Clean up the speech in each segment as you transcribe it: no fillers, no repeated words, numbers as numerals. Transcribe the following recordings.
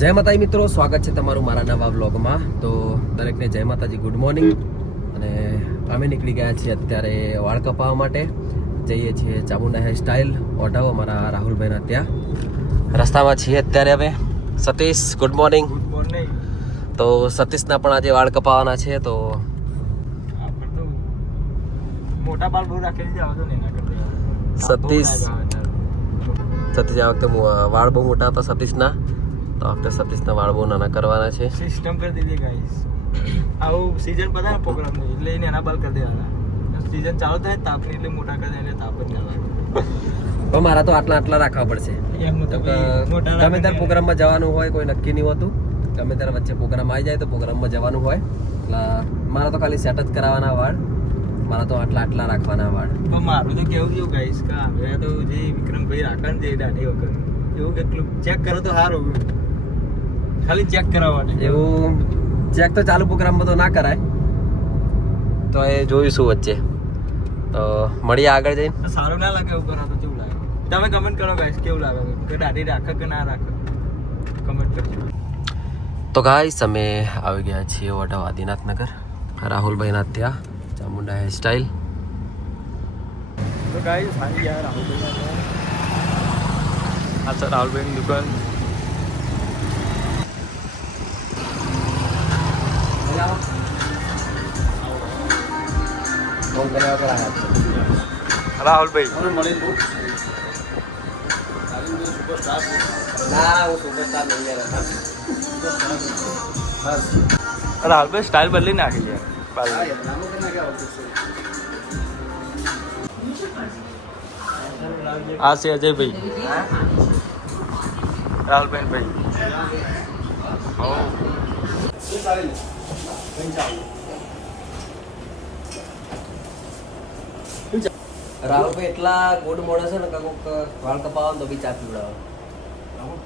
જય માતાજી મિત્રો, સ્વાગત છે તમારું મારા નવા વ્લોગમાં. તો દરેકને જય માતાજી, ગુડ મોર્નિંગ. અને અમે નીકળી ગયા છીએ અત્યારે વાળ કપાવવા માટે. જઈએ છીએ ચામુંડા હેર સ્ટાઇલ ઓઢાવો અમારા રાહુલભાઈના ત્યાં. રસ્તામાં છીએ અત્યારે અમે. Satish, good morning. Good morning. તો સતીશના પણ આજે વાળ કપાવવાના છે. તો મોટા બાલ બહુ રાખેલી જાવ તો ને એના કરતા સતીશ આ વખતે વાળ બહુ મોટા હતા સતીશના. તો આ વખતે સતીશના વાળ બહુ નાના કરવાના છે. સિસ્ટમ કરી દીધી ગાઈસ. આવું સીઝન પતા ને પ્રોગ્રામ એટલે એને એના બાલ કરી દેવાના. સીઝન ચાલુ થાય તાપની એટલે મોટા કરી દે એટલે તાપ જ ના લાગે. તો મારા તો આટલા રાખવા પડશે. ગમે ત્યારે પ્રોગ્રામમાં જવાનું હોય, કોઈ નક્કી નહીં હોતું. ગમે ત્યારે વચ્ચે પ્રોગ્રામ આવી જાય તો પ્રોગ્રામમાં જવાનું હોય. એટલે મારા તો ખાલી સેટ જ કરાવવાના વાળ. મારા તો આટલા રાખવાના વાળ. પણ મારું તો કેવું કેવું ગાઈસ કે હવે તો જે વિક્રમભાઈ રાખે ને જે દાઢી વગર એવું કેટલું ચેક કરો તો સારું. ખાલી ચેક કરાવવાનું. એવું ચેક તો ચાલુ પ્રોગ્રામમાં તો ના કરાય. તો એ જોઈશું વચ્ચે. તો મળીએ આગળ જઈને. સારું ના લાગે એવું કરો તો કેવું લાગે? તમે કમેન્ટ કરો ગાઈસ કેવું લાગે, કે દાઢી રાખે કે ના રાખે, કમેન્ટ કરજો. તો ગાઈસ અમે આવી ગયા છીએ ઓઢવ આદિનાથનગર, રાહુલભાઈના ત્યાં, ચામુંડા હેર સ્ટાઇલ. તો ગાઈસ આવી ગયા રાહુલભાઈ. આ સર રાહુલભાઈની દુકાન. રાહુલભાઈ રાહુલભાઈ સ્ટાઇલ બદલી નાખી છે. આ છે અજયભાઈ, રાહુલભાઈ ભાઈ. રાહુલભાઈ એટલા ગુડ મોડે છે ને કાકો, વાળ કપાવવા તો બી ચા પીવડાવો.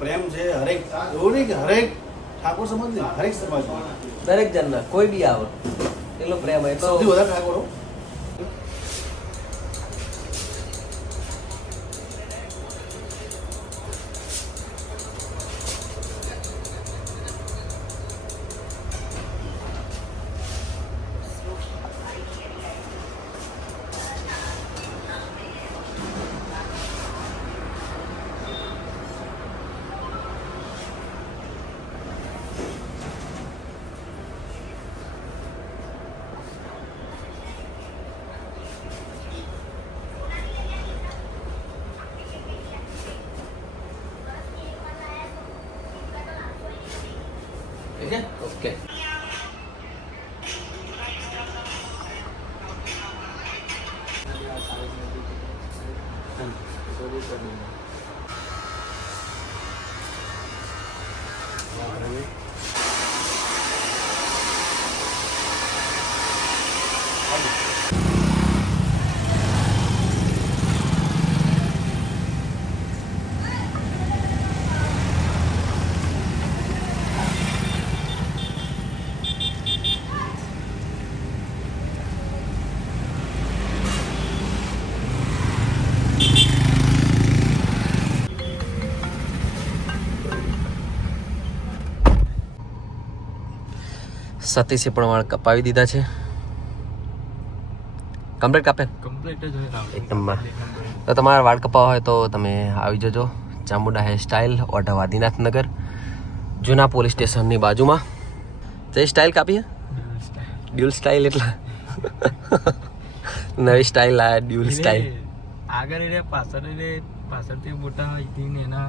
પ્રેમ છે હરેક, એવું નહીં કે હરેક ઠાકોર સમાજ નહીં, હરેક સમાજમાં દરેક જણના કોઈ બી આવે એટલો પ્રેમ હોય. તો સૌથી વધારે ઠાકોરો. ઓકે. સતીશે પણ વાળ કપાવી દીધા છે. કમ્પ્લીટ કાપે? કમ્પ્લીટ જ હોય. એક નંબર. તો તમારા વાળ કપાવવા હોય તો તમે આવી જજો ચામુંડા હેર સ્ટાઇલ, ઓઢવ આદિનાથનગર, જૂના પોલીસ સ્ટેશનની બાજુમાં. જે સ્ટાઇલ કાપી ડ્યુલ સ્ટાઇલ, એટલા નવી સ્ટાઇલ આ ડ્યુલ સ્ટાઇલ. આગળ એટલે પાછળથી મોટા હોય ને એના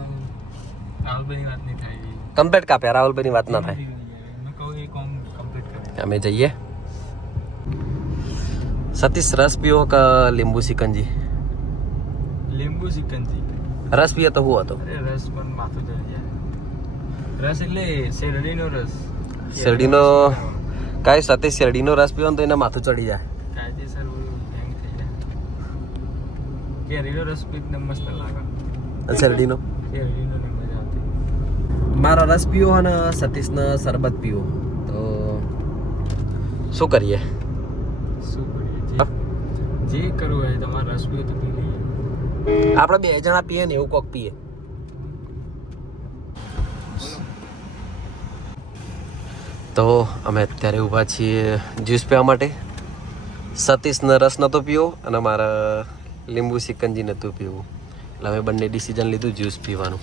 રાહુલભાઈની વાત નહીં થાય. કમ્પ્લીટ કાપ્યા, રાહુલભાઈની વાત ના થાય. અમે જઈએ. સતીશ, રસ પીવો કે લીંબુ સિકંજી? લીંબુ સિકંજી. રસ પીએ તો શું હતો? રસ પણ માથું ચડી જાય. રસ એટલે શેરડીનો રસ. શેરડીનો કાંઈ સતીશ, શેરડીનો રસ પીવો તો એના માથું ચડી જાય. કાયદેસર હેંગ થઈ જાય. કેરીનો રસ પીને મસ્ત લાગે. શેરડીનો શેરડીનો ને મજા આવતી. મારો રસ પીવો અને સતીશનો શરબત પીવો. તો શું કરીએ? જે કરવું હોય તમારે રસ પીવો તો પી લઈએ. આપણે બે જણા પીએ ને એવું કોક પીએ. તો અમે અત્યારે ઊભા છીએ જ્યુસ પીવા માટે. સતીશને રસ નહોતો પીવો અને મારા લીંબુ સિકંજી નહોતું પીવું, એટલે અમે બંને ડિસિઝન લીધું જ્યુસ પીવાનું.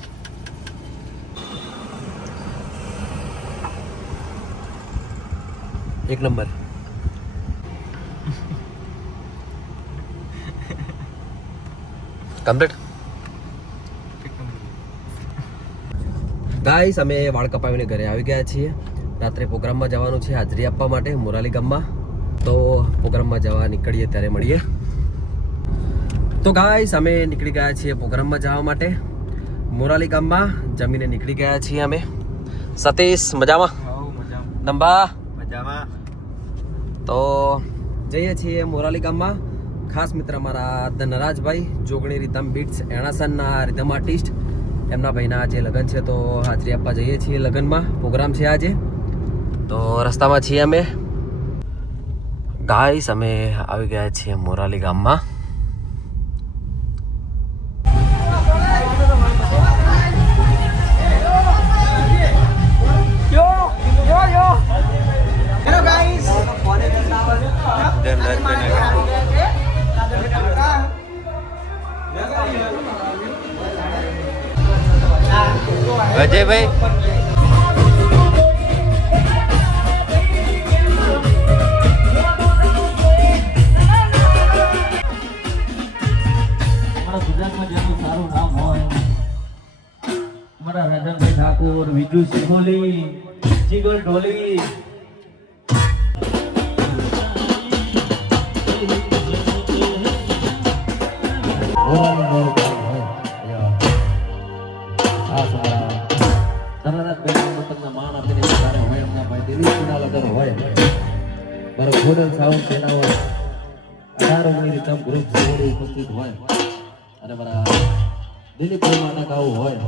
એક નંબર. કમ્પ્લીટ. ગાઈસ અમે વાળ કપાવીને ઘરે આવી ગયા છીએ. રાત્રે પ્રોગ્રામમાં જવાનું છે હાજરી આપવા માટે મોરાલી ગામમાં. તો પ્રોગ્રામમાં જવા નીકળીએ ત્યારે મળીએ. તો ગાઈસ અમે નીકળી ગયા છીએ પ્રોગ્રામમાં જવા માટે મોરાલી ગામમાં. જમીને નીકળી ગયા છીએ અમે. સતીશ મજામાં? નંબા મજામાં. તો જઈએ છીએ મોરાલી ગામમાં. ખાસ મિત્ર મારા ધનરાજભાઈ જોગણી રીધમ બીટ્સ એણાસનના રીધમ આર્ટિસ્ટ, એમના ભાઈના આજે લગ્ન છે, તો હાજરી આપવા જઈએ છીએ. લગ્નમાં પ્રોગ્રામ છે આજે, તો રસ્તામાં છીએ અમે. ગાઈસ અમે આવી ગયા છીએ મોરાલી ગામમાં. Hello guys. અજયભાઈ ગુજરાતમાં જેનું સારું નામ હોય, અમારા રાધનભાઈ ઠાકોર, વિજુ સિંહોલી, જીગર ઢોલી. ઉપસ્થિત હોય અને મારા દિલીપ માટે ગાવું હોય.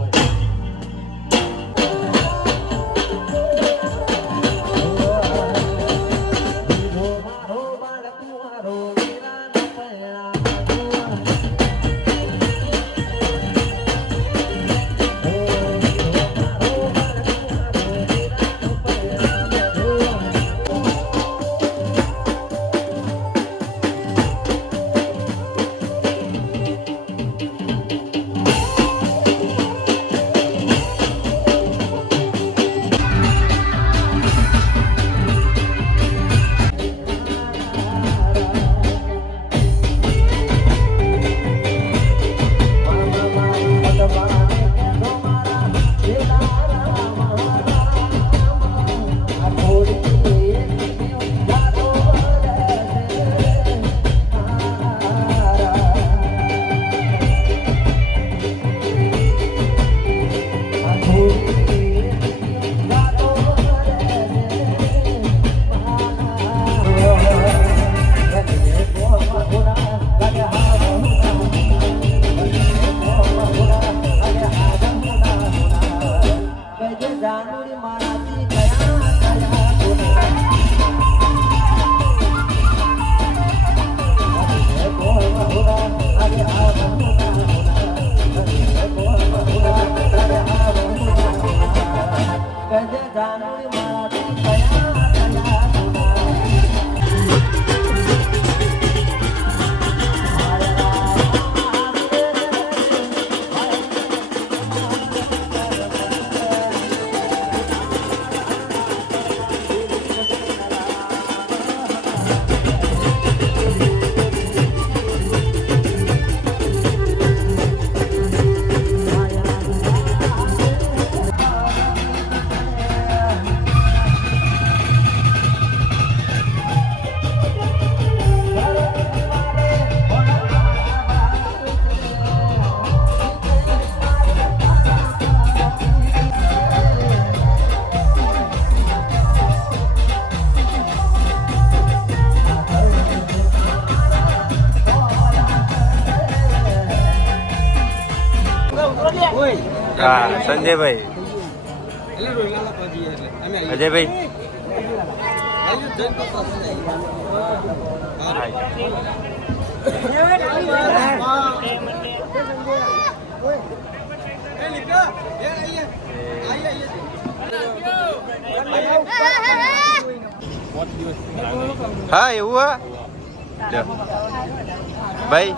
હા સંજયભાઈ, અજયભાઈ Hey, hey, hey. હા એવું હા ભાઈ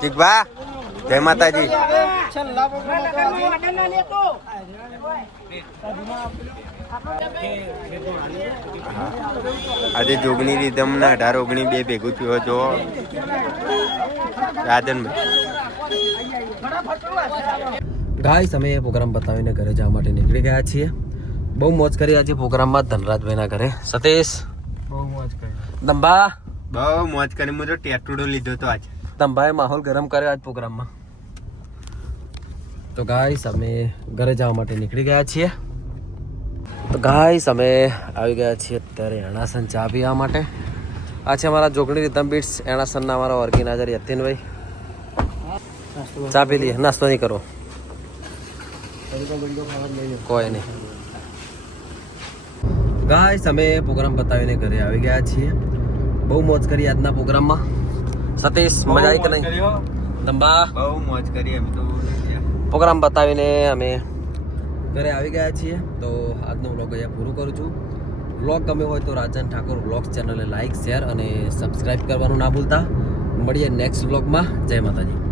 જીગભા જય માતાજી આજે જોગણી રીધમ ના 18-19 બે ભેગું થયો જો રાધનભાઈ ગાઈસ અમે પ્રોગ્રામ બતાવીને ઘરે જવા માટે નીકળી ગયા છીએ. બહુ મોજ કરી આજે પ્રોગ્રામમાં ધનરાજભાઈના ઘરે. સતીશ બહુ મોજ કરી. દંબા બહુ મોજ કરી. હું તો ટેટુડો લીધો તો આજે. દંબાએ માહોલ ગરમ કર્યો આજ પ્રોગ્રામમાં. તો ગાઈસ અમે ઘરે જવા માટે નીકળી ગયા છીએ. તો ગાઈસ અમે આવી ગયા છીએ અત્યારે એણાસન ચા પીવા માટે. આ છે અમારા જોગણી રીધમ બીટ્સ એણાસનના અમારા ઓર્ગેનાઇઝર યતીનભાઈ. ચા પી લઈએ, નાસ્તો નહીં કરો કોઈ નહીં. ગાઈસ અમે પ્રોગ્રામ બતાવીને ઘરે આવી ગયા છીએ. બહુ મોજ કરી આજના પ્રોગ્રામમાં. સતીશ મજા આવી કે નહીં? દંબા બહુ મોજ કરી અમે તો. પ્રોગ્રામ બતાવીને અમે ઘરે આવી ગયા છીએ. તો આજનો વ્લોગ અહીંયા પૂરું કરું છું. વ્લોગ ગમે હોય તો રાજન ઠાકોર વ્લોગ્સ ચેનલને લાઇક શેર અને સબસ્ક્રાઈબ કરવાનું ના ભૂલતા. મળીએ નેક્સ્ટ વ્લોગમાં. જય માતાજી.